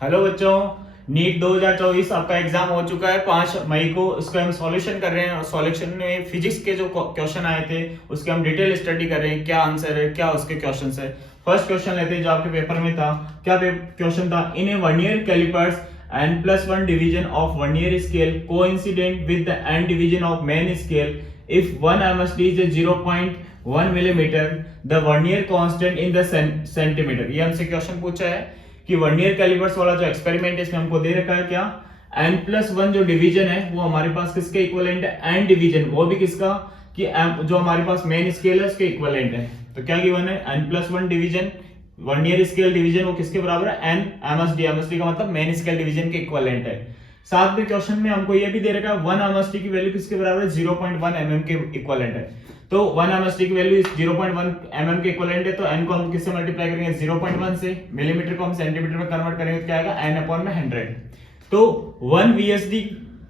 Hello बच्चों, NEET 2024 आपका exam हो चुका है 5 मई को। इसका हम सॉल्यूशन कर रहे हैं और सॉल्यूशन में फिजिक्स के जो क्वेश्चन आए थे उसके हम डिटेल स्टडी कर रहे हैं, क्या आंसर है, क्या उसके क्वेश्चन है। फर्स्ट क्वेश्चन लेते हैं जो आपके पेपर में था। क्या क्वेश्चन था? In a vernier callipers n+1 division of vernier scale coincident with the n division of main scale, if 1 MSD is a 0.1 millimeter, the vernier constant in the centimeter। ये हमसे क्वेश्चन पूछा है कि vernier callipers वाला जो experiment है इसमें हमको दे रखा है क्या, n+1 जो डिवीजन है वो हमारे पास किसके इक्विवेलेंट है, n डिवीजन, वो भी किसका कि जो हमारे पास मेन स्केल है उसके इक्विवेलेंट है। तो क्या गिवन है, n+1 division vernier scale division वो किसके बराबर है, n MSD। MSD का मतलब मेन स्केल डिवीजन के इक्विवेलेंट है। साथ में क्वेश्चन में हमको ये भी दे रखा है 1 MSD की वैल्यू किसके बराबर है, 0.1 mm के इक्विवेलेंट है। तो 1 MSD की वैल्यू 0.1 mm के इक्विवेलेंट है, तो n को हम किससे मल्टीप्लाई करेंगे, 0.1 से। मिलीमीटर को हम सेंटीमीटर में कन्वर्ट करेंगे तो क्या आएगा, n/100। तो 1 VSD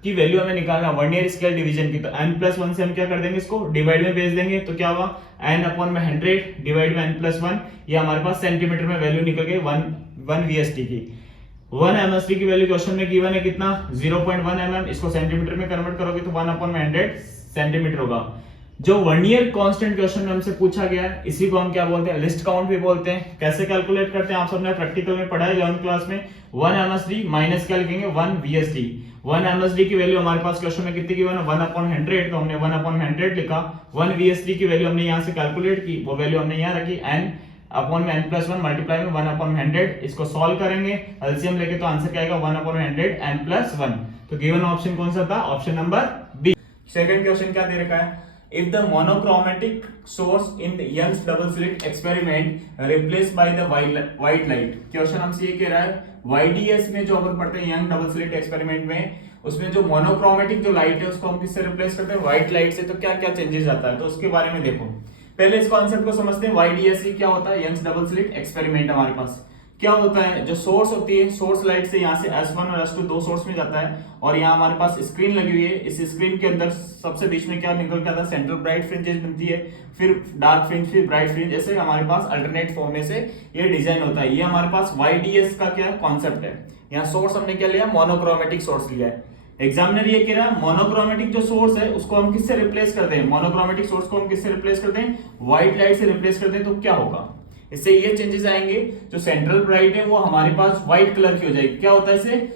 की वैल्यू हमें निकालना वर्नियर स्केल डिवीजन की, तो n+1 से हम क्या कर देंगे, इसको डिवाइड में भेज देंगे तो क्या होगा, n/100 डिवाइड में n+1। ये हमारे पास सेंटीमीटर में वैल्यू निकल गई 1 VSD की। 1 MSD की वैल्यू क्वेश्चन में गिवन है कितना, 0.1 mm। इसको सेंटीमीटर में कन्वर्ट करोगे तो 1/100 सेंटीमीटर होगा। जो वर्नियर कांस्टेंट क्वेश्चन में हमसे पूछा गया है इसी को हम क्या बोलते हैं, लिस्ट काउंट भी बोलते हैं। कैसे कैलकुलेट करते हैं आप सबने प्रैक्टिकल में पढ़ा है 11th क्लास में। 1 MSD माइनस क्या लिखेंगे, 1 VSD। 1 MSD की वैल्यू हमारे पास क्वेश्चन में कितनी गिवन है, 1/100, तो हमने 1/100 लिखा। 1 VSD की वैल्यू हमने यहाँ से कैलकुलेट की, वो वैल्यू हमने यहाँ रखी, n/n+1 मल्टीप्लाई में 1/100। इसको सॉल्व करेंगे, एलसीएम लेके तो आंसर क्या आएगा, 1/100 n+1। तो गिवन ऑप्शन कौन सा था, option number B. Second question क्या दे रखा है, if the monochromatic source in the Young's double slit experiment replaced by the white light। Question हमसे ये कह रहा है YDS में जो अपन पढ़ते हैं यंग डबल स्लिट एक्सपेरिमेंट में, उसमें जो मोनोक्रोमेटिक जो लाइट है उसको हम किससे रिप्लेस करते हैं, व्हाइट लाइट से। तो क्या क्या चेंजेस आता है, तो उसके बारे में देखो। पहले इस कॉन्सेप्ट को समझते हैं। YDS क्या होता है, यंग्स डबल स्लिट एक्सपेरिमेंट। हमारे पास क्या होता है, जो सोर्स होती है, सोर्स लाइट से यहाँ से S1 और S2 दो सोर्स में जाता है, और यहाँ हमारे पास स्क्रीन लगी हुई है। इस स्क्रीन के अंदर सबसे बीच में क्या निकल के आता है, सेंट्रल ब्राइट फ्रिंजेस बनती है, फिर डार्क फ्रिंज, फिर ब्राइट फ्रिंज, ऐसे हमारे पास अल्टरनेट फॉर्म में से ये डिजाइन होता है। ये हमारे पास YDS का क्या कॉन्सेप्ट है। यहाँ सोर्स हमने क्या लिया, मोनोक्रोमेटिक सोर्स लिया है। एग्जामिनर ये कह रहा है मोनोक्रोमेटिक जो सोर्स है उसको हम किससे रिप्लेस करते हैं, मोनोक्रोमेटिक सोर्स को हम किससे रिप्लेस करते हैं, व्हाइट लाइट से रिप्लेस करते हैं। तो क्या होगा, इससे ये चेंजेस आएंगे, जो सेंट्रल ब्राइट है वो हमारे पास व्हाइट कलर की हो जाएगी। क्या होता है इससे,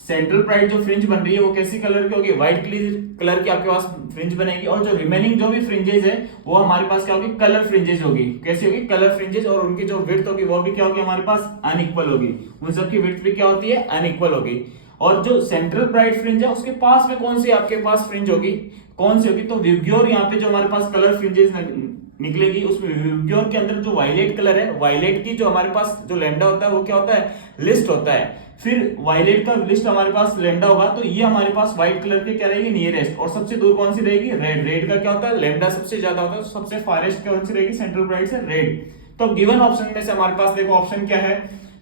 सेंट्रल ब्राइट जो फ्रिंज बन रही है वो कैसी कलर की होगी, व्हाइट कलर की आपके पास फ्रिंज बनेगी। और जो रिमेनिंग जो भी फ्रिंजेस है वो हमारे पास क्या होगी, कलर फ्रिंजेस होगी। कैसी होगी, कलर फ्रिंजेस। और उनकी जो विड्थ होगी वो भी क्या होगी, हमारे पास अनइक्वल होगी। उन सबकी विड्थ भी क्या होती है, अनइक्वल होगी। और जो सेंट्रल ब्राइट फ्रिंज है उसके पास में कौन सी आपके पास फ्रिंज होगी, कौन सी होगी, तो विब्ग्योर। यहाँ पे जो हमारे पास कलर फ्रिंजेस निकलेगी उसमें विब्ग्योर के अंदर जो वायलेट कलर है, वायलेट की जो हमारे पास जो लैम्डा होता है वो क्या होता है, लिस्ट होता है। फिर वायलेट का लिस्ट हमारे पास लैम्डा होगा, तो ये हमारे पास व्हाइट कलर के क्या रहेगी, नियरेस्ट। और सबसे दूर कौन सी रहेगी, रेड। रेड का क्या होता है, लैम्डा सबसे ज्यादा होता है, तो सबसे फारेस्ट कौन सी रहेगी, सेंट्रल ब्राइट से रेड। तो गिवन ऑप्शन में से हमारे पास देखो ऑप्शन क्या है,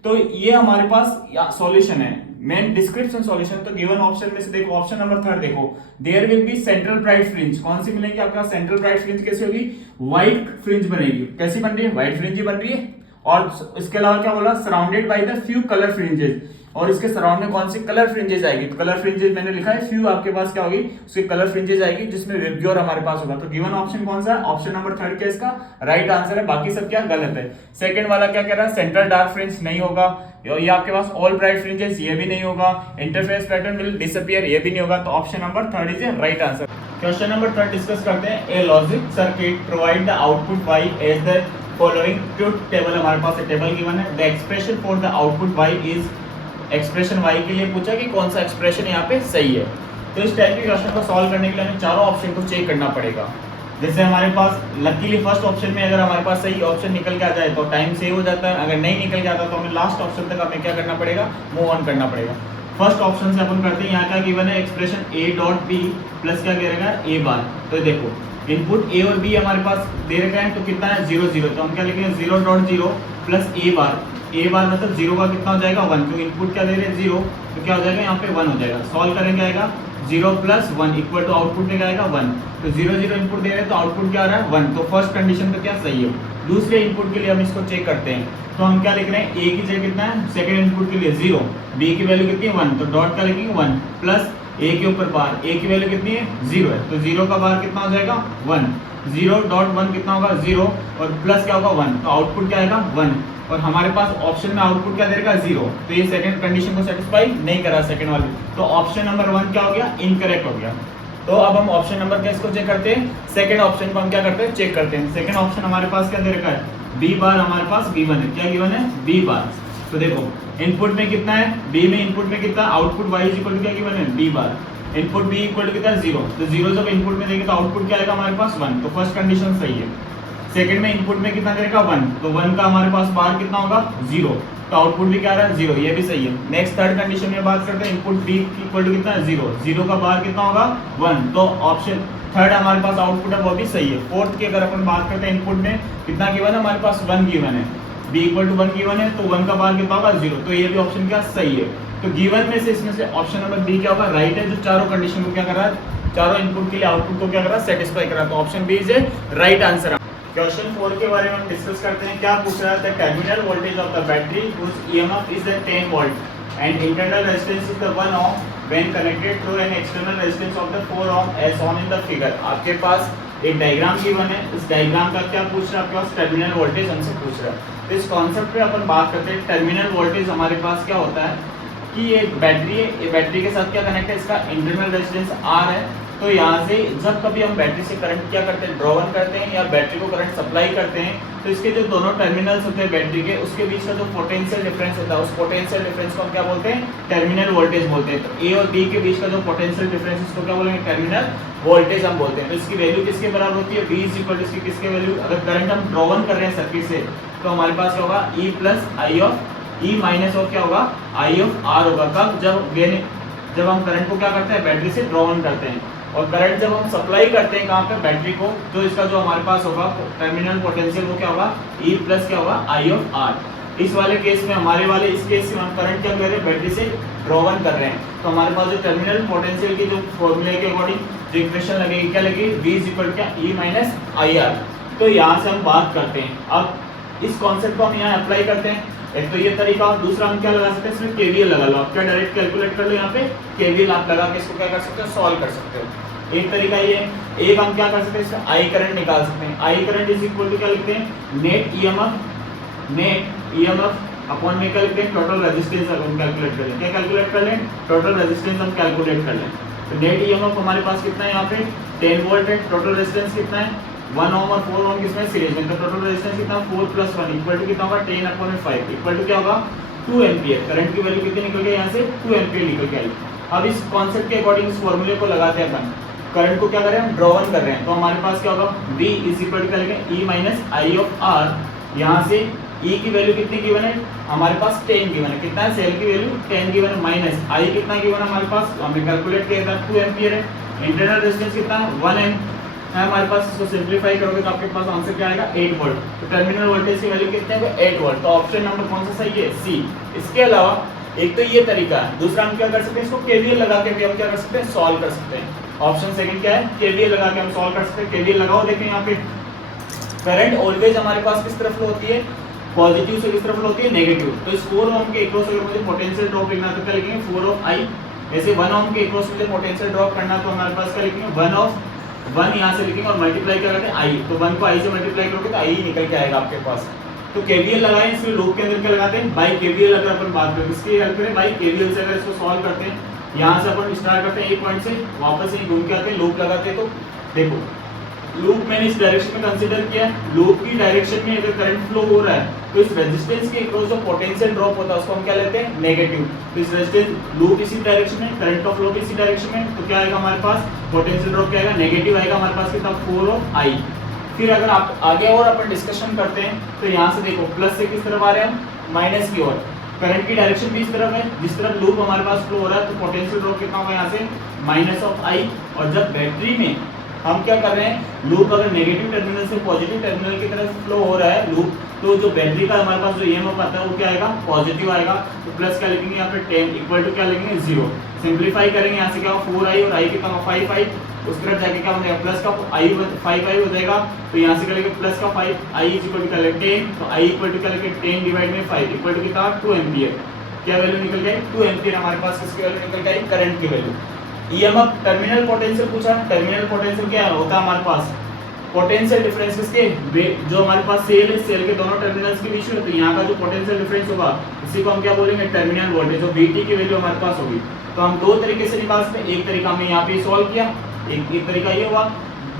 तो ये हमारे पास सॉल्यूशन है, मेन डिस्क्रिप्शन सॉल्यूशन। तो गिवन ऑप्शन में से देखो ऑप्शन नंबर 3 देखो, there will be central bright fringe. कौन सी मिलेगी आपका, सेंट्रल ब्राइट फ्रिंज कैसी होगी, व्हाइट फ्रिंज बनेगी। कैसी बन रही है, व्हाइट फ्रिंज ही बन रही है। और इसके अलावा क्या बोला, surrounded by the few colour fringes. और इसके सराउंड में कौन सी कलर फ्रिंजेस आएगी, तो कलर फ्रिंजेस मैंने लिखा है फ्यू, आपके पास क्या होगी, उसकी कलर फ्रिंजेस आएगी जिसमें विब्ग्योर हमारे पास होगा। तो गिवन ऑप्शन कौन सा है, ऑप्शन नंबर 3 क्या इसका राइट आंसर है। बाकी सब क्या गलत है। सेकंड वाला क्या कह रहा है, सेंट्रल डार्क फ्रिंज नहीं होगा। ये आपके पास ऑल ब्राइट फ्रिंजेस, ये भी नहीं होगा। इंटरफेस पैटर्न विल डिसअपीयर, ये भी नहीं होगा। तो option number 3 is right answer. Question number 3 discuss करते हैं। A logic circuit provide the output y as the following truth table. हमारे पास टेबल गिवन है। The expression for the output y is, expression y के लिए पूछा कि कौन सा एक्सप्रेशन यहाँ पे सही है। तो इस टाइप के क्वेश्चन को सॉल्व करने के लिए हमें चारों ऑप्शन को चेक करना पड़ेगा। जैसे हमारे पास लकीली फर्स्ट ऑप्शन में अगर हमारे पास सही ऑप्शन निकल के आ जाए तो टाइम सेव हो जाता है। अगर नहीं निकल के आता तो हमें लास्ट ऑप्शन तक हमें क्या करना पड़ेगा, मूव ऑन करना पड़ेगा। फर्स्ट ऑप्शन से अपन करते हैं। यहाँ क्या गिवन है, expression a dot b plus क्या करेगा, a बार। तो देखो इनपुट a और b हमारे पास दे रखा है, तो कितना है 0 0। तो हम क्या लिखेंगे 0.0 प्लस a बार। a बार मतलब 0 का कितना हो जाएगा 1, क्योंकि इनपुट क्या दे रहे हैं 0, तो क्या हो जाएगा यहाँ पे 1 हो जाएगा। सॉल्व करेंगे आएगा 0 प्लस 1 इक्वल टू आउटपुट में आएगा 1। तो 0 0 इनपुट दे रहे हैं तो आउटपुट क्या आ रहा है 1। तो फर्स्ट कंडीशन तो क्या सही है। दूसरे इनपुट के लिए हम इसको चेक करते हैं, तो हम क्या लिख रहे हैं, ए की जगह कितना है, सेकंड इनपुट के लिए 0, बी की वैल्यू कितनी है 1, तो डॉट का लिखेंगे 1 प्लस ए के ऊपर बार, ए की वैल्यू कितनी है 0 है, तो 0 का बार कितना हो जाएगा 1, 0.1 कितना होगा 0 और प्लस क्या होगा 1, तो आउटपुट क्या आएगा 1, और हमारे पास ऑप्शन में आउटपुट क्या देगा 0, तो ये सेकंड कंडीशन को सेटिस्फाई नहीं करा सेकंड वाली, तो ऑप्शन नंबर 1 क्या हो गया, इनकरेक्ट हो गया। तो अब हम ऑप्शन नंबर क्या इसको चेक करते हैं, सेकंड ऑप्शन को हम क्या करते हैं, चेक करते हैं। सेकंड ऑप्शन हमारे पास क्या दे रखा है, बी बार हमारे पास गिवन है, क्या गिवन है, बी बार। तो देखो इनपुट में कितना है, बी में इनपुट में कितना, आउटपुट वाई इक्वल टू क्या गिवन है, B bar, input B equal to कितना है 0, तो 0 जब इनपुट में देंगे तो आउटपुट क्या आएगा हमारे पास 1, तो फर्स्ट कंडीशन सही है। सेकंड में इनपुट में कितना देगा 1, तो 1 का हमारे पास बार कितना होगा 0, तो आउटपुट भी क्या आ रहा है 0, ये भी सही है। नेक्स्ट थर्ड कंडीशन में बात करते हैं, इनपुट बी इक्वल टू कितना है 0, 0 का बार कितना होगा 1, तो ऑप्शन थर्ड हमारे पास आउटपुट है वो भी सही है। फोर्थ की अगर अपन बात करते हैं, इनपुट में कितना गिवन है हमारे पास 1 गिवन है, बी इक्वल टू 1 गिवन है, तो 1 का बार कितना होगा 0, तो ये भी ऑप्शन क्या सही है। तो गिवन में से इसमें से ऑप्शन नंबर बी क्या होगा, राइट है, जो चारों कंडीशन को क्या कर रहा है, चारों इनपुट के लिए आउटपुट को क्या कर रहा है, सेटिस्फाई कर रहा है, तो option B is a right answer. Question 4 के बारे में हम डिस्कस करते हैं। क्या पूछ रहा है, the terminal voltage of the battery which EMF is 10 volt and internal resistance is 1 ohm when connected through an external resistance of 4 ohm as on in the figure. आपके पास एक डायग्राम गिवन है, इस डायग्राम का क्या पूछ रहा है, आपके पास टर्मिनल वोल्टेज हमसे पूछ रहा है। तो इस कॉन्सेप्ट पे अपन बात करते हैं। टर्मिनल वोल्टेज हमारे पास क्या होता है कि ये बैटरी है, ये बैटरी के साथ क्या कनेक्ट है, इसका इंटरनल रेजिस्टेंस आर है। तो यहाँ से जब कभी हम बैटरी से करंट क्या करते हैं, ड्रॉ ऑन करते हैं या बैटरी को करंट सप्लाई करते हैं, तो इसके जो दोनों टर्मिनल्स होते हैं बैटरी के, उसके बीच का जो पोटेंशियल डिफरेंस होता है, उस पोटेंशियल डिफरेंस को हम क्या बोलते हैं, टर्मिनल वोल्टेज बोलते हैं। तो ए और बी के बीच का जो पोटेंशियल डिफरेंस, इसको क्या बोलेंगे, टर्मिनल वोल्टेज हम बोलते हैं। तो इसकी वैल्यू किसके बराबर होती है, V इज इक्वल टू इसकी किसके वैल्यू, अगर करंट हम ड्रॉ ऑन कर रहे हैं सर्किट से, तो हमारे पास क्या होगा, E plus I of E minus और क्या होगा, आई ऑफ आर होगा। कब, जब हम करंट को क्या करते हैं, बैटरी से ड्रॉ ऑन करते हैं, और करंट जब हम सप्लाई करते हैं कहाँ पे, बैटरी को, तो इसका जो हमारे पास होगा टर्मिनल पोटेंशियल वो क्या होगा, E प्लस क्या होगा, आई ऑफ आर। इस वाले केस में, हमारे वाले इस केस में हम करंट क्या कर रहे हैं, बैटरी से ड्रॉ ऑन कर रहे हैं, तो हमारे पास जो टर्मिनल पोटेंशियल की जो फॉर्मूले के अकॉर्डिंग जो इक्वेशन लगेगी, क्या लगेगी, V इज इक्वल क्या, E माइनस आई आर। तो यहाँ से हम बात करते हैं, अब इस कॉन्सेप्ट को हम यहाँ अप्लाई करते हैं। एक तो ये तरीका, और दूसरा हम क्या लगा सकते हैं, इसमें केवीएल लगा लो, आप क्या डायरेक्ट कैलकुलेट कर लो, यहाँ पे केवीएल आप लगा के इसको क्या कर सकते हो, सॉल्व कर सकते हो। एक तरीका ये, एक हम क्या कर सकते हैं, इसमें आई करंट निकाल सकते हैं। I current is equal to क्या लिखते हैं, नेट ईएमएफ अपॉन में क्या लिखते हैं, टोटल रेजिस्टेंस हम कैलकुलेट कर लें। क्या कैलकुलेट कर लें, टोटल रेजिस्टेंस हम कैलकुलेट कर लें। तो नेट ईएमएफ हमारे पास कितना है, यहाँ पे 10 वोल्ट है, टोटल रेजिस्टेंस कितना है 1 ओम और 4 ओम किसमें, सीरीज में, तो टोटल रेजिस्टेंस कितना 4 प्लस 1 इक्वल टू कितना होगा, 10 अपॉन 5 इक्वल टू क्या होगा, 2 एम्पियर। करंट की वैल्यू कितनी निकल गई यहाँ से, 2 एम्पियर निकल के आई। अब इस कॉन्सेप्ट के अकॉर्डिंग इस फॉर्मूले को लगाते हैं अपन, करंट को क्या कर रहे हैं, हम ड्रॉ ऑन कर रहे हैं, तो हमारे पास क्या होगा, V इज इक्वल टू क्या लिखेंगे, E minus I of R. यहाँ से E की वैल्यू कितनी गिवन है, हमारे पास 10 गिवन है, कितना है, सेल की वैल्यू 10 गिवन है, माइनस आई कितना गिवन है हमारे पास, हमने कैलकुलेट किया था 2 एम्पियर है। इंटरनल रेजिस्टेंस कितना है 1 एम है हमारे पास, इसको सिंपलीफाई करोगे तो आपके पास आंसर क्या आएगा, 8 वोल्ट। तो टर्मिनल वोल्टेज की वैल्यू कितने है, 8 वोल्ट। तो ऑप्शन नंबर कौन सा सही है, सी। इसके अलावा एक तो ये तरीका है, दूसरा हम क्या कर सकते हैं, इसको केवीएल लगा के भी हम क्या कर सकते हैं, सॉल्व कर सकते हैं। ऑप्शन सेकंड क्या है, केवीएल लगा के हम सॉल्व कर सकते हैं। केवीएल लगाओ, देखें यहाँ पे करंट ऑलवेज हमारे पास किस तरफ फ्लो होती है, पॉजिटिव से किस तरफ फ्लो होती है, नेगेटिव। तो इस 4 ओम के अक्रॉस अगर मुझे पोटेंशियल ड्रॉप लिखना तो क्या लिखेंगे, 4 ऑफ आई। ऐसे 1 ओम के अक्रॉस मुझे पोटेंशियल ड्रॉप करना तो हमारे पास क्या लिखेंगे, 1 ऑफ 1 यहाँ से लिखेंगे और मल्टीप्लाई क्या करते हैं, आई। तो 1 को आई से मल्टीप्लाई करोगे तो आई ही निकल के आएगा आपके पास। तो केवीएल लगाएं, इसमें लूप के अंदर क्या लगाते हैं, बाई केवीएल। अगर अपन बात करें इसकी हेल्प करें, बाई केवीएल से अगर इसको सॉल्व करते हैं, यहाँ से अपन स्टार्ट करते हैं एक पॉइंट से, वापस यहीं घूम के आते हैं, लूप लगाते हैं। तो देखो लूप मैंने इस डायरेक्शन में कंसीडर किया, लूप की डायरेक्शन में अगर करंट फ्लो हो रहा है तो इस रेजिस्टेंस के अक्रॉस जो पोटेंशियल ड्रॉप होता है उसको हम क्या लेते हैं, नेगेटिव। तो इस रेजिस्टेंस लूप इसी डायरेक्शन में, करंट का फ्लो भी इसी डायरेक्शन में, तो क्या आएगा हमारे पास, पोटेंशियल ड्रॉप क्या आएगा, नेगेटिव आएगा हमारे पास कितना, 4 ऑफ आई। फिर अगर आप आगे और अपन डिस्कशन करते हैं तो यहाँ से देखो प्लस से किस तरफ आ रहे हैं, माइनस की ओर। करंट की डायरेक्शन भी इस तरफ है, जिस तरफ लूप हमारे पास फ्लो हो रहा है, तो पोटेंशियल ड्रॉप कितना होगा यहाँ से, माइनस ऑफ आई। और जब बैटरी में हम क्या कर रहे हैं, लूप अगर नेगेटिव टर्मिनल से पॉजिटिव टर्मिनल की तरफ फ्लो हो रहा है लूप, तो जो बैटरी का हमारे पास जो ईएमएफ आता है वो क्या आएगा, पॉजिटिव आएगा। तो प्लस क्या लिखेंगे यहाँ पे 10 इक्वल टू क्या लिखेंगे 0। सिंपलीफाई करेंगे यहाँ से क्या होगा 4i और i कितना होगा 5i, उस तरफ जाके क्या बनेगा प्लस का आई 5 हो जाएगा, तो यहाँ से करेंगे प्लस का 5 आई इज इक्वल टू क्या 10, तो आई इक्वल टू क्या लिखेंगे 10 डिवाइड में 5 इक्वल टू कितना 2 एम्पियर। क्या वैल्यू निकल गई 2 एम्पियर हमारे पास किसकी वैल्यू निकल गई करंट की वैल्यू। ईएमएफ टर्मिनल पोटेंशियल पूछा, टर्मिनल पोटेंशियल क्या होता है हमारे पास पोटेंशियल डिफरेंस किसके जो हमारे पास सेल है, सेल के दोनों टर्मिनल्स के बीच में, तो यहाँ का जो पोटेंशियल डिफरेंस होगा इसी को हम क्या बोलेंगे टर्मिनल वोल्टेज, जो VT की वैल्यू हमारे पास होगी। तो हम दो तरीके से निकाल सकते हैं, एक तरीका हमने यहाँ पे सॉल्व किया, एक तरीका ये हुआ,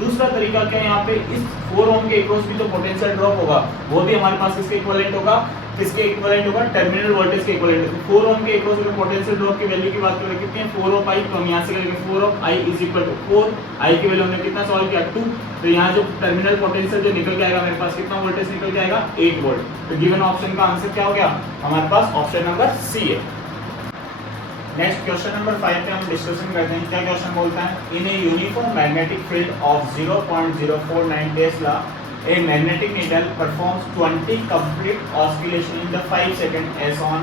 दूसरा तरीका क्या है यहाँ पे इस 4 ओम के अक्रॉस भी जो पोटेंशियल ड्रॉप होगा वो भी हमारे पास किसके इक्विवेलेंट होगा, किसके इक्विवेलेंट होगा टर्मिनल वोल्टेज के इक्विवेलेंट। तो 4 ओम के अक्रॉस में पोटेंशियल ड्रॉप की वैल्यू की बात करें कितनी है 4 ऑफ आई, तो हम यहाँ से करेंगे 4 of I is equal to 4 I की वैल्यू हमने कितना सॉल्व किया 2, तो यहाँ जो टर्मिनल पोटेंशियल जो निकल के आएगा मेरे पास कितना वोल्टेज निकल के आएगा 8 वोल्ट। तो गिवन ऑप्शन का आंसर क्या हो गया हमारे पास ऑप्शन नंबर सी है। नेक्स्ट क्वेश्चन नंबर 5 पे हम डिस्कशन करते हैं। क्या क्वेश्चन बोलता है in a uniform magnetic field of 0.049 tesla a magnetic needle performs 20 complete oscillation in the 5 second as on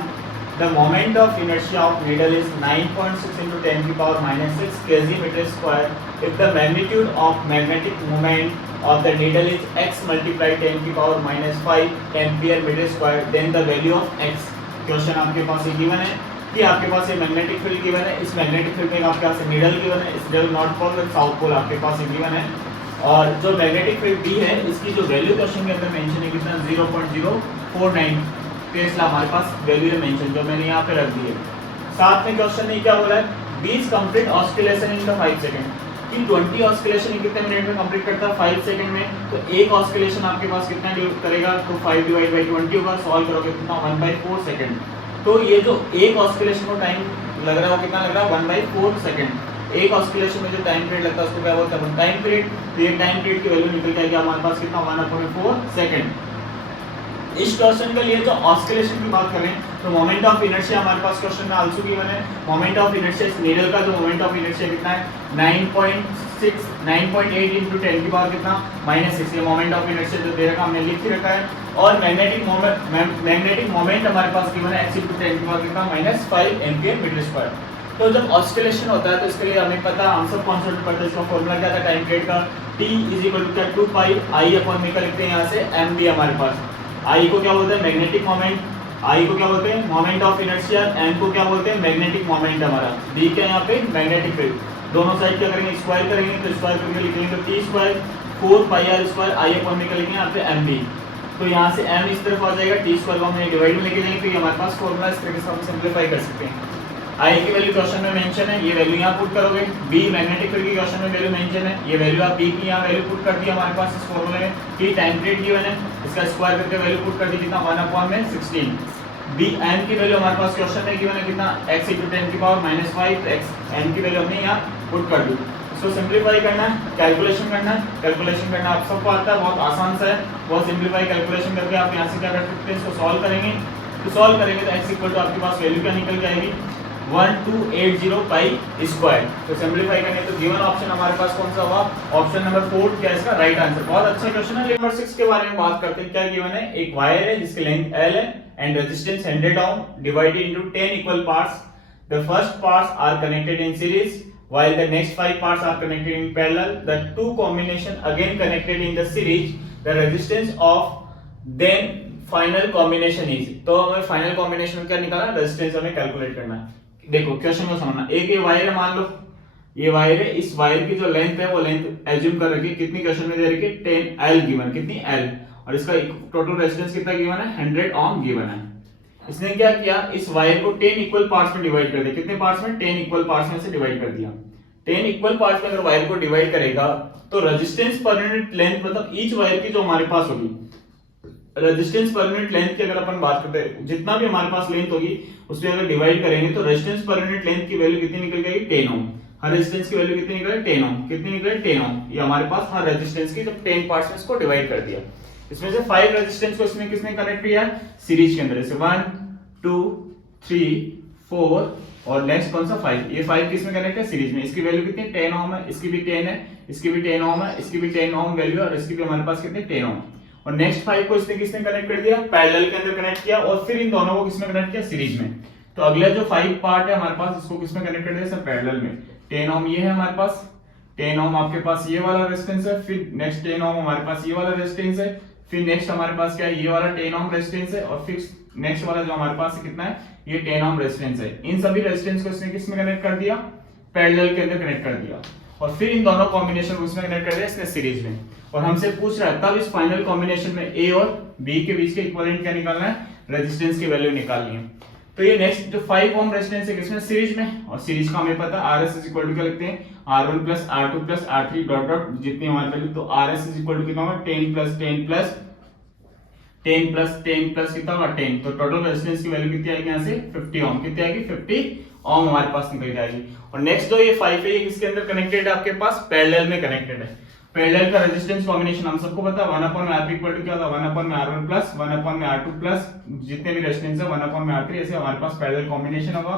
the moment of inertia of needle is 9.6 into 10 to the power minus 6 kg meter square if the magnitude of magnetic moment of the needle is x multiplied 10 to the power minus 5 ampere meter square then the value of x। Question आपके पास ये given है कि आपके पास ये magnetic field given है, इस magnetic field में आपके पास नीडल गिवन है, इस नीडल नॉर्थ पोल और साउथ पोल आपके पास ये गिवन है, और जो मैग्नेटिक फील्ड B है इसकी जो वैल्यू क्वेश्चन के अंदर मेंशन है कितना 0.049 टेस्ला हमारे पास वैल्यू है मेंशन, जो मैंने यहाँ पे रख दी है। साथ में क्वेश्चन में क्या बोला है 20 complete oscillation in the 5 second कि 20 ऑस्किलेशन कितने मिनट में कंप्लीट करता है 5 सेकंड में, तो एक ऑस्किलेशन आपके पास कितना करेगा तो 5 डिवाइड बाय 20 होगा, सॉल्व करोगे कितना 1/4 सेकंड। तो ये जो एक ऑस्किलेशन को टाइम लग रहा है वो कितना लग रहा है 1/4 सेकंड। एक ऑस्किलेशन में जो टाइम पीरियड लगता है उसको क्या बोलते हैं टाइम पीरियड। तो ये टाइम पीरियड की वैल्यू निकल जाएगी हमारे पास कितना 1/4 सेकंड। इस क्वेश्चन के लिए जो ऑस्किलेशन की बात करें तो मोमेंट ऑफ इनर्शिया हमारे पास क्वेश्चन में आल्सो गिवन है। मोमेंट ऑफ इनर्शिया इस नीडल का जो मोमेंट ऑफ इनर्शिया कितना है 9.8 into 10 की पावर कितना -6। ये मोमेंट ऑफ इनर्शिया जो दे रखा हमने लिख के रखा है, और मैग्नेटिक मोमेंट हमारे पास गिवन है x into 10 की पावर कितना -5 एम्पीयर मीटर स्क्वायर। तो जब ऑस्किलेशन होता है तो इसके लिए हमें पता आंसर कॉन्सेप्ट पढ़ते हैं, इसका फॉर्मूला क्या था टाइम पीरियड का t = 2 पाई i अपॉन में लिखते हैं यहाँ से m भी हमारे पास। i को क्या बोलते हैं मैग्नेटिक मोमेंट, i को क्या बोलते हैं मोमेंट ऑफ इनर्शिया, m को क्या बोलते हैं मैग्नेटिक मोमेंट हमारा, d क्या यहाँ पे मैग्नेटिक फील्ड। दोनों साइड क्या करेंगे स्क्वायर करेंगे, तो स्क्वायर करके लिखेंगे तो t square 4 pi r square i upon में लिखेंगे यहाँ पे m भी। तो यहाँ से m इस तरफ आ जाएगा, t स्क्वायर को हम डिवाइड में लेके जाएंगे, तो ये हमारे पास फॉर्मूला इस तरीके से हम सिंपलीफाई कर सकते हैं। I की वैल्यू क्वेश्चन में मेंशन है, ये वैल्यू यहाँ पुट करोगे। B मैग्नेटिक फील्ड की क्वेश्चन में वैल्यू मेंशन है, ये वैल्यू आप B की यहाँ वैल्यू पुट कर दी हमारे पास इस फॉर्मूले में। T टाइम पीरियड गिवन है, इसका स्क्वायर करके वैल्यू पुट कर दी कितना 1/16। B m की वैल्यू हमारे पास क्वेश्चन में गिवन है कितना x into 10 की पावर -5, तो x m की वैल्यू हमने यहाँ पुट कर दी। इसको सिंपलीफाई करना है, कैलकुलेशन करना है, कैलकुलेशन करना आप सबको आता है, बहुत आसान सा है। बहुत सिंपलीफाई कैलकुलेशन करके आप यहाँ से क्या कर सकते हैं इसको सॉल्व करेंगे, तो सॉल्व करेंगे तो x इक्वल टू आपके पास वैल्यू क्या निकल के आएगी 1280 पाई स्क्वायर। तो सिंपलीफाई करने तो गिवन ऑप्शन हमारे पास कौन सा होगा ऑप्शन नंबर 4 क्या इसका राइट आंसर। बहुत अच्छा क्वेश्चन है। नंबर 6 के बारे में बात करते हैं। क्या गिवन है एक वायर है जिसकी लेंथ L है and resistance 100 ohm divided into 10 equal parts. The first parts are connected in series while the next 5 parts are connected in parallel. The two combination again connected in the series. The resistance of then final combination is। तो हमें final combination क्या निकालना है resistance हमें calculate करना है। देखो question को समझना, एक ये वायर है मान लो, ये वायर है, इस वायर की जो लेंथ है वो लेंथ एज्यूम कर रखी है कितनी क्वेश्चन में दे रखी है 10 L गिवन, कितनी L, और इसका टोटल रेजिस्टेंस कितना गिवन है 100 ओम गिवन है। इसने क्या किया इस वायर को 10 इक्वल पार्ट्स में डिवाइड कर दिया, कितने पार्ट्स में 10 इक्वल पार्ट्स में से डिवाइड कर दिया। 10 इक्वल पार्ट्स में अगर वायर को डिवाइड करेगा तो रेजिस्टेंस पर यूनिट लेंथ मतलब ईच वायर की जो हमारे पास होगी रेजिस्टेंस पर यूनिट लेंथ की अगर अपन बात करते हैं जितना भी हमारे पास लेंथ होगी उसमें अगर डिवाइड करेंगे तो रेजिस्टेंस पर यूनिट लेंथ की वैल्यू कितनी निकल जाएगी 10 ओम। हर रेजिस्टेंस की वैल्यू कितनी निकले 10 ओम, कितनी निकले 10 ओम। ये हमारे पास हर रेजिस्टेंस की जब 10 पार्ट्स में इसको डिवाइड कर दिया, इसमें से 5 रेजिस्टेंस को इसमें किसने कनेक्ट किया सीरीज के अंदर, जैसे 1 2 3 4 और नेक्स्ट कौन सा 5, ये 5 किस में कनेक्ट है सीरीज में। इसकी वैल्यू कितनी 10 ओम है, इसकी भी 10 है, इसकी भी 10 ओम है, इसकी भी 10 ओम वैल्यू है और इसकी भी हमारे पास कितनी 10 ओम। और नेक्स्ट 5 को इसने किसने कनेक्ट कर दिया पैरेलल के अंदर कनेक्ट किया और फिर इन दोनों को किसमें कनेक्ट किया सीरीज में। तो अगला जो 5 पार्ट है हमारे पास इसको किसमें कनेक्ट कर दिया सब पैरेलल में। 10 ओम ये है हमारे पास, 10 ओम आपके पास ये वाला रेजिस्टेंस है, फिर नेक्स्ट 10 ओम हमारे पास ये वाला रेजिस्टेंस है, फिर नेक्स्ट हमारे पास क्या है, ये वाला 10 ओम रेजिस्टेंस है, और फिर नेक्स्ट वाला जो हमारे पास कितना है, ये 10 ओम रेजिस्टेंस है। इन सभी रेजिस्टेंस को इसने किस में कनेक्ट कर दिया, पैरेलल के अंदर कनेक्ट कर दिया, और फिर इन दोनों कॉम्बिनेशन को इसमें कनेक्ट कर दिया इसने सीरीज में। और हमसे पूछ रहा है तब इस फाइनल कॉम्बिनेशन में ए और बी के बीच के इक्विवेलेंट क्या निकालना है, रेजिस्टेंस की वैल्यू निकालनी है। तो ये नेक्स्ट जो 5 ओम रेजिस्टेंस है किसमें, सीरीज में, और सीरीज का हमें पता है RS इक्वल टू क्या लिखते हैं, R1 plus R2 plus R3 dot dot जितनी हमारे वैल्यू, तो RS इक्वल टू कितना होगा, 10 प्लस 10 प्लस 10 प्लस 10 प्लस कितना होगा 10, तो टोटल रेजिस्टेंस की वैल्यू कितनी आएगी यहाँ से 50 ओम, कितनी आएगी 50 ओम हमारे पास निकल जाएगी। और नेक्स्ट जो ये 5 है ये किसके अंदर कनेक्टेड है, आपके पास पैरेलल में कनेक्टेड है। पैरेलल का रेजिस्टेंस कॉम्बिनेशन हम सबको पता है 1/R इक्वल टू क्या होता है, 1/R1 प्लस 1/R2 प्लस जितने भी रेजिस्टेंस है 1/R3, ऐसे हमारे पास पैरेलल कॉम्बिनेशन होगा।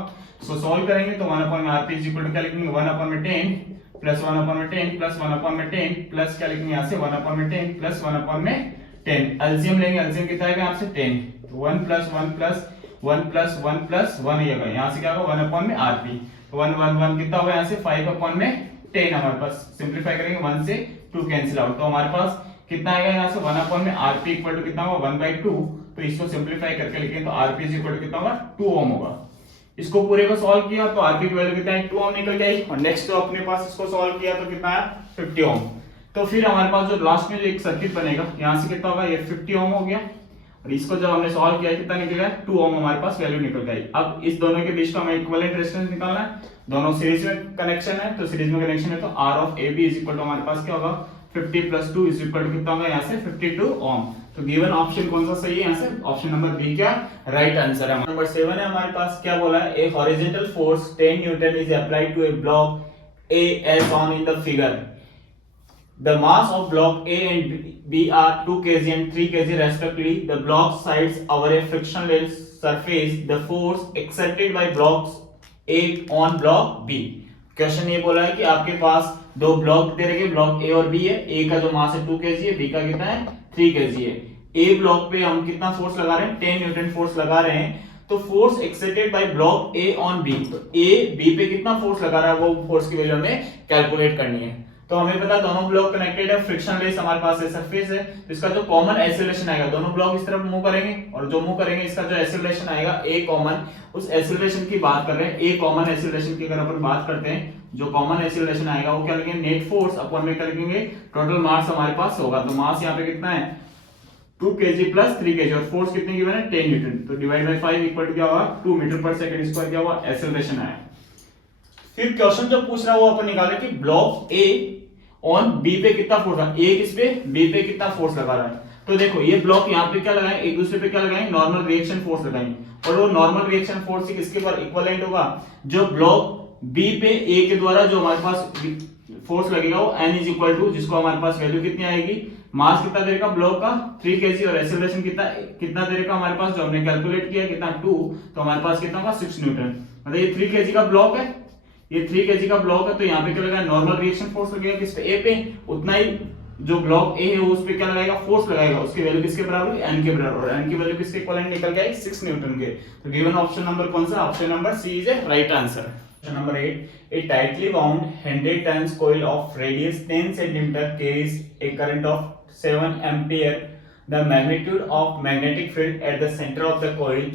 सो सॉल्व करेंगे तो 1/R3 इक्वल टू क्या लिखेंगे, 1/10 प्लस 1/10 प्लस 1/10 प्लस क्या लिखेंगे यहाँ से 1/10 प्लस 1/10, एलसीएम लेंगे, एलसीएम कितना आएगा आपसे 10, 1 प्लस 1 प्लस 1 प्लस 1 प्लस 1 ये गया, यहाँ से क्या होगा 1/RP, 1 1 1 कितना होगा यहाँ से 5/10 हमारे पास, सिंपलीफाई करेंगे 1 से 2 कैंसिल आउट, तो हमारे पास कितना आएगा यहाँ से 1/RP इक्वल टू कितना होगा 1/2, तो इसको सिंपलीफाई करके लिखें तो RP इक्वल टू कितना होगा 2 ओम होगा। इसको पूरे को सॉल्व किया तो RP की वैल्यू कितना है 2 ओम निकल गई, और नेक्स्ट जो अपने पास इसको सॉल्व किया तो कितना है 50 ओम। तो फिर हमारे पास जो लास्ट में जो एक सर्किट बनेगा यहाँ से कितना होगा, ये 50 ओम हो गया, और इसको जब हमने सॉल्व किया कितना निकल गया 2 ओम हमारे पास वैल्यू निकल गई। अब इस दोनों के बीच का हमें इक्विवेलेंट रेजिस्टेंस निकालना है, दोनों सीरीज में कनेक्शन है, तो सीरीज में कनेक्शन है तो R of AB is equal to हमारे पास क्या होगा 50 प्लस 2 इज इक्वल टू कितना होगा यहाँ से 52 ओम। तो गिवन ऑप्शन कौन सा सही है, यहाँ से ऑप्शन नंबर बी क्या राइट आंसर है। नंबर 7 है हमारे पास, क्या बोला है, a horizontal force 10 newton is applied to a block A as on in the figure. The mass of block A and B are 2 kg and 3 kg respectively. The block sides over a frictionless surface. The force exerted by blocks A on block B. Question ये बोला है कि आपके पास दो block दे रखे, block A और B है, A का जो मास है 2 kg है, B का कितना है 3 kg है। A ब्लॉक पे हम कितना फोर्स लगा रहे हैं, 10 न्यूटन फोर्स लगा रहे हैं, तो force exerted by block A on B, तो A B पे कितना फोर्स लगा रहा है वो फोर्स की वैल्यू हमें कैलकुलेट करनी है। तो हमें पता दोनों ब्लॉक कनेक्टेड है, फ्रिक्शनलेस हमारे पास है, सरफेस है, तो इसका जो कॉमन एक्सेलरेशन आएगा, दोनों ब्लॉक इस तरफ मूव करेंगे और जो मूव करेंगे इसका जो एक्सेलरेशन आएगा A कॉमन, उस एक्सेलरेशन की बात कर रहे हैं, A कॉमन एक्सेलरेशन की अगर अपन बात करते हैं, जो कॉमन एक्सेलरेशन आएगा वो क्या लिखेंगे नेट फोर्स अपॉन में क्या लिखेंगे टोटल मास हमारे पास होगा। तो मास यहाँ पे कितना है 2 kg प्लस 3 kg, और फोर्स कितने गिवन है 10 न्यूटन, तो डिवाइड बाय 5 इक्वल टू क्या होगा 2 मीटर पर सेकंड स्क्वायर क्या हुआ एक्सेलरेशन आया। फिर क्वेश्चन जो पूछ रहा है वो अपन निकाले कि ब्लॉक A ऑन B पे कितना फोर्स है, A किस पे B पे कितना फोर्स लगा रहा है। तो देखो ये ब्लॉक यहाँ पे क्या लगाए, एक दूसरे पे क्या लगाएंगे नॉर्मल रिएक्शन फोर्स लगाएंगे, और वो नॉर्मल रिएक्शन फोर्स किसके पर इक्विवेलेंट होगा, जो ब्लॉक B पे A के द्वारा जो हमारे पास फोर्स लगेगा वो N इज इक्वल टू, जिसको हमारे पास वैल्यू कितनी आएगी, मास कितना दे रखा ब्लॉक का 3 kg, और एक्सेलरेशन कितना दे रखा हमारे पास जो हमने कैलकुलेट किया कितना 2, तो हमारे पास कितना होगा 6 न्यूटन। मतलब ये 3 kg का ब्लॉक है, ये 3 kg का ब्लॉक है, तो यहाँ पे क्या लगेगा नॉर्मल रिएक्शन फोर्स लगेगा किस पे A पे, उतना ही जो ब्लॉक A है उस पे क्या लगाएगा फोर्स लगाएगा, उसकी वैल्यू किसके बराबर है N के बराबर, और N की वैल्यू किसके इक्विवेलेंट निकल गई 6 न्यूटन के। तो गिवन ऑप्शन नंबर कौन सा, option number C is a right answer. Question number 8. A tightly wound 100 turns coil of radius 10 cm carries a current of 7 ampere. The magnitude of magnetic field at the center of the coil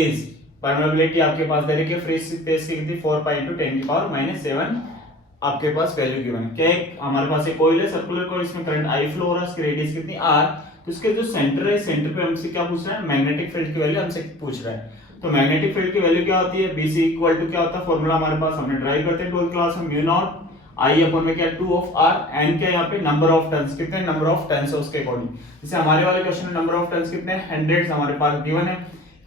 is permeability आपके पास दे रखी है, free space की कितनी 4 pi into 10 की power -7 आपके पास value given है। क्या हमारे पास एक कॉइल है सर्कुलर कॉइल, इसमें करंट I फ्लो हो रहा है, इसकी रेडियस कितनी R, तो इसके जो सेंटर है सेंटर पे हमसे क्या पूछ रहा है मैग्नेटिक फील्ड की वैल्यू हमसे पूछ रहा है। तो मैग्नेटिक फील्ड की वैल्यू क्या होती है, BC इक्वल टू क्या होता है फॉर्मूला हमारे पास हमने ड्राइव करते हैं 12th क्लास में, म्यू नॉट I अपॉन में क्या 2 ऑफ R, N क्या यहाँ पे नंबर ऑफ टर्न्स, कितने नंबर ऑफ टर्न्स है उसके अकॉर्डिंग। जैसे हमारे वाले क्वेश्चन में नंबर ऑफ टर्न्स कितने 100 हमारे पास गिवन है,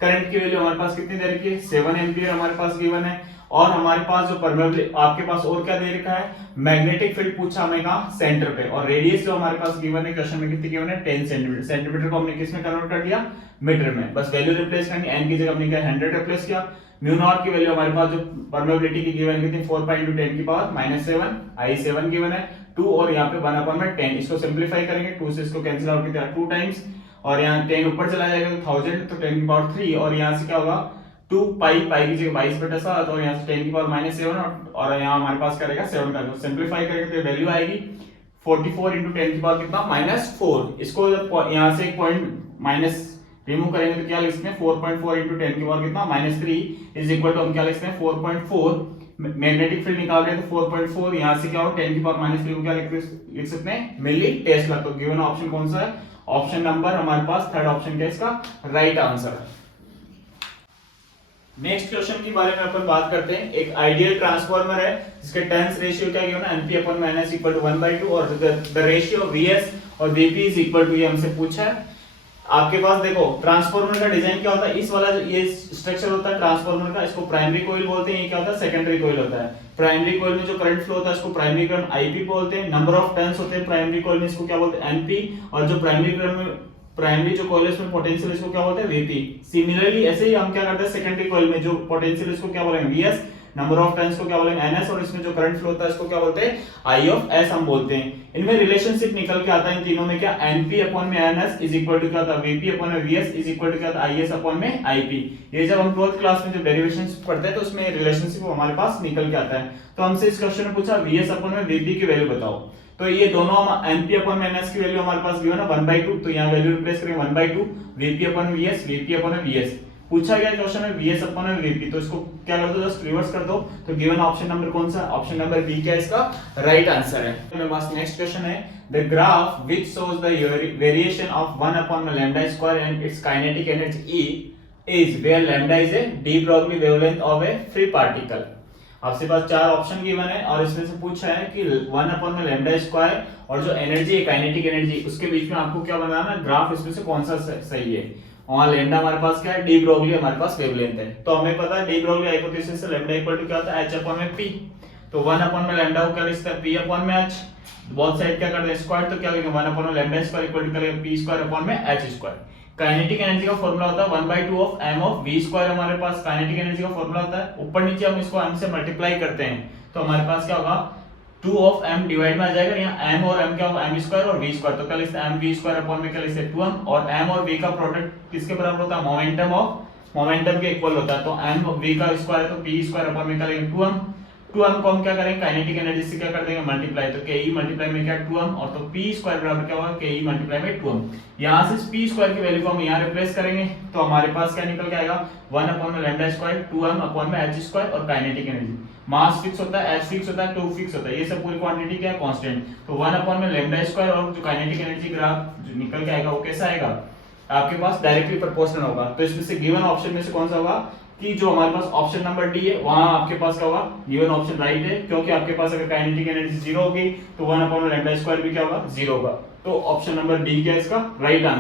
करंट की वैल्यू हमारे पास कितनी दे रखी है 7 एम्पियर हमारे पास गिवन है, और हमारे पास जो परमेबल आपके पास और क्या दे रखा है मैग्नेटिक फील्ड पूछा हमें कहां सेंटर पे, और रेडियस जो हमारे पास गिवन है क्वेश्चन में कितनी गिवन है 10 सेंटीमीटर, सेंटीमीटर को हमने किस में कन्वर्ट कर दिया मीटर में, बस वैल्यू रिप्लेस करनी, n की जगह हमने क्या 100 रिप्लेस किया, म्यू नॉट की वैल्यू हमारे पास जो परमेबिलिटी की गिवन कितनी 4 पाई into 10 की पावर -7, I 7 गिवन है 2, और यहाँ पे 1/10, इसको सिंपलीफाई करेंगे 2 से इसको कैंसिल आउट किया 2 टाइम्स, और यहाँ 10 ऊपर चला जाएगा तो 1000, तो 10 की पावर 3, और यहाँ से क्या होगा 2 पाई, पाई की जगह 22/7 और यहाँ से 10 की पावर -7 और यहाँ हमारे पास क्या रहेगा 7 का, सिंप्लीफाई करेंगे तो वैल्यू आएगी 44 इंटू 10 की पावर कितना -4। इसको जब यहाँ से एक पॉइंट माइनस रिमूव करेंगे तो क्या लिख सकते हैं 4.4 इंटू 10 की पावर कितना -3 इज इक्वल टू हम क्या लिख सकते हैं 4.4। मैग्नेटिक फील्ड निकाल रहे हैं तो 4.4 यहाँ से क्या हो 10 की पावर -3 को क्या लिख सकते हैं मिली टेस्ला। तो गिवन ऑप्शन कौन सा है, ऑप्शन नंबर हमारे पास थर्ड ऑप्शन क्या इसका राइट आंसर है। नेक्स्ट क्वेश्चन के बारे में अपन बात करते हैं। एक आइडियल ट्रांसफार्मर है जिसके टर्न्स रेशियो क्या गिवन है Np/ns इक्वल टू 1/2 और द रेशियो Vs और Vp इज इक्वल टू, ये हमसे पूछा है। आपके पास देखो ट्रांसफार्मर का डिजाइन क्या होता है, इस वाला ये स्ट्रक्चर होता है ट्रांसफार्मर का, इसको प्राइमरी कोइल बोलते हैं। ये क्या होता है सेकेंडरी कोइल होता है। प्राइमरी कोइल में जो करंट फ्लो होता है इसको प्राइमरी करंट आईपी बोलते हैं। नंबर ऑफ टर्न्स होते हैं प्राइमरी कोइल में, इसको क्या बोलते हैं एनपी। और जो प्राइमरी जो कोइल है उसमें पोटेंशियल इसको क्या बोलते हैं वीपी। सिमिलरली ऐसे ही हम क्या करते हैं सेकेंडरी कोइल में जो पोटेंशियल इसको क्या बोलेंगे वीएस, नंबर ऑफ टर्न्स को क्या बोलेंगे एनएस और इसमें जो करंट फ्लो होता है इसको क्या बोलते हैं आई ऑफ एस हम बोलते हैं। इनमें रिलेशनशिप निकल के आता है इन तीनों में क्या Np/ns इज इक्वल टू क्या था Vp/Vs इज इक्वल टू क्या था Is/Ip। ये जब हम 12th क्लास में जो डेरिवेशंस पढ़ते हैं तो उसमें रिलेशनशिप हमारे पास निकल के आता है। तो हमसे इस क्वेश्चन में पूछा Vs/Vp की वैल्यू बताओ। तो ये दोनों Np/ns की वैल्यू हमारे पास गिवन है 1/2, तो यहाँ वैल्यू रिप्लेस करेंगे 1/2 Vp/Vs Vp/Vs। पूछा गया क्वेश्चन में Vs/Vp, तो इसको क्या कर दो जस्ट रिवर्स कर दो। तो गिवन ऑप्शन नंबर कौन सा, ऑप्शन नंबर बी क्या इसका राइट आंसर है। मेरे पास नेक्स्ट क्वेश्चन है the graph which shows the variation of 1/λ² and its kinetic energy E is where lambda is a de Broglie wavelength of a free particle. आपके पास चार option given है और इसमें से पूछा है कि 1/λ² और जो एनर्जी है काइनेटिक एनर्जी उसके बीच में आपको क्या बनाना है ग्राफ, इसमें से कौन सा सही है। और लैम्डा हमारे पास क्या है डी ब्रॉगली हमारे पास वेवलेंथ है। तो हमें पता है डी ब्रॉगली हाइपोथेसिस से लैम्डा इक्वल टू क्या होता है h/p। तो 1/λ को क्या लिखते हैं p/h, बोथ साइड क्या करते हैं स्क्वायर, तो क्या लिखेंगे 1/λ² इक्वल टू क्या लिखेंगे p² काइनेटिक एनर्जी का फार्मूला होता है 1/2 ऑफ m ऑफ v²। हमारे पास काइनेटिक एनर्जी का फार्मूला होता है, ऊपर नीचे हम इसको m से मल्टीप्लाई करते हैं तो हमारे पास क्या होगा 2 ऑफ m डिवाइड में आ जाएगा, यहाँ m और m क्या होगा m² और v²। तो क्या लिखते हैं mv² अपॉन में क्या लिखते हैं 2m और m और v का प्रोडक्ट किसके बराबर होता है मोमेंटम के इक्वल होता है। तो m v का स्क्वायर है तो p² अपॉन में क्या लिखेंगे 2m को हम क्या करेंगे काइनेटिक एनर्जी से क्या कर देंगे मल्टीप्लाई, तो ke मल्टीप्लाई में क्या 2m और तो p² बराबर क्या होगा ke मल्टीप्लाई में 2m। यहां से p² की वैल्यू को हम यहां रिप्लेस करेंगे तो हमारे पास क्या निकल के आएगा 1/λ² 2m अपॉन में h² और काइनेटिक एनर्जी मास फिक्स होता है, h फिक्स होता है, 2 फिक्स होता है, ये सब पूरी क्वांटिटी क्या है कांस्टेंट। तो 1/λ² और जो काइनेटिक एनर्जी ग्राफ जो निकल के आएगा वो कैसा आएगा आपके पास डायरेक्टली प्रोपोर्शनल होगा। तो इसमें से गिवन ऑप्शन में से कौन सा होगा कि जो हमारे पास ऑप्शन नंबर डी है वहां आपके पास क्या होगा गिवन ऑप्शन राइट है, क्योंकि आपके पास अगर काइनेटिक एनर्जी 0 होगी तो 1/λ² भी क्या होगा 0 होगा। तो ऑप्शन नंबर डी क्या है इसका राइट आंसर।